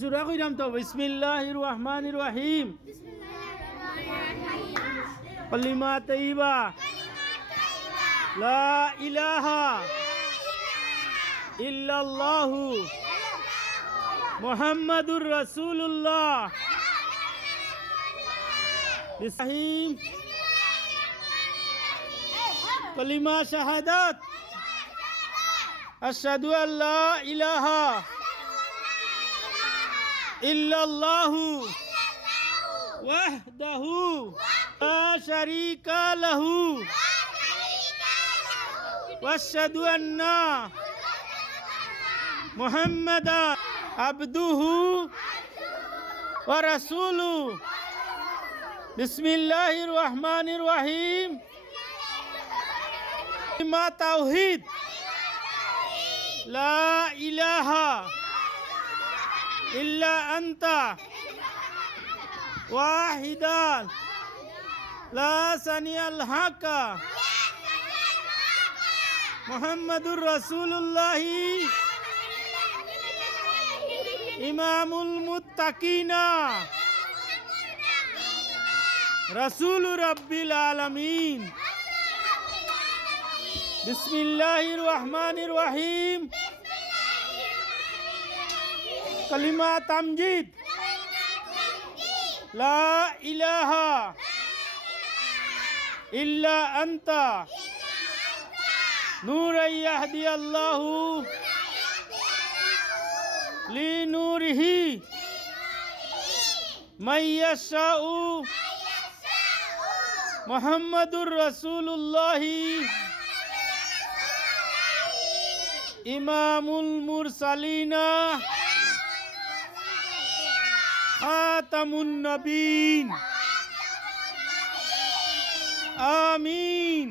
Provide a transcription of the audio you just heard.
সুরা কইরাম তো বিসমিল্লাহির রহমানির রহিম কলিমা তৈবা লা ইলাহা ইল্লাল্লাহু মুহাম্মাদুর রাসূলুল্লাহ বিসমিম কলিমা শাহাদাত আশহাদু আল্লা ইলাহা إلا الله. وحده. لا شريك له. وأشهد أن محمدا عبده ورسوله. بسم الله الرحمن الرحيم. ما توحيد. لا إله. إلا أنت. واحدا. لا سني الحق. محمد رسول الله. إمام المتقين. رسول رب العالمين. بسم الله الرحمن الرحيم. কালিমা তামজিদ। লা ইলাহা ইল্লা আনতা। নূর ইয়াহদি আল্লাহু লি নূরিহি মাইয়াশাউ। মুহাম্মাদুর রাসূলুল্লাহি। ইমামুল মুরসালিনা। খাতামুন নবীন। আমিন।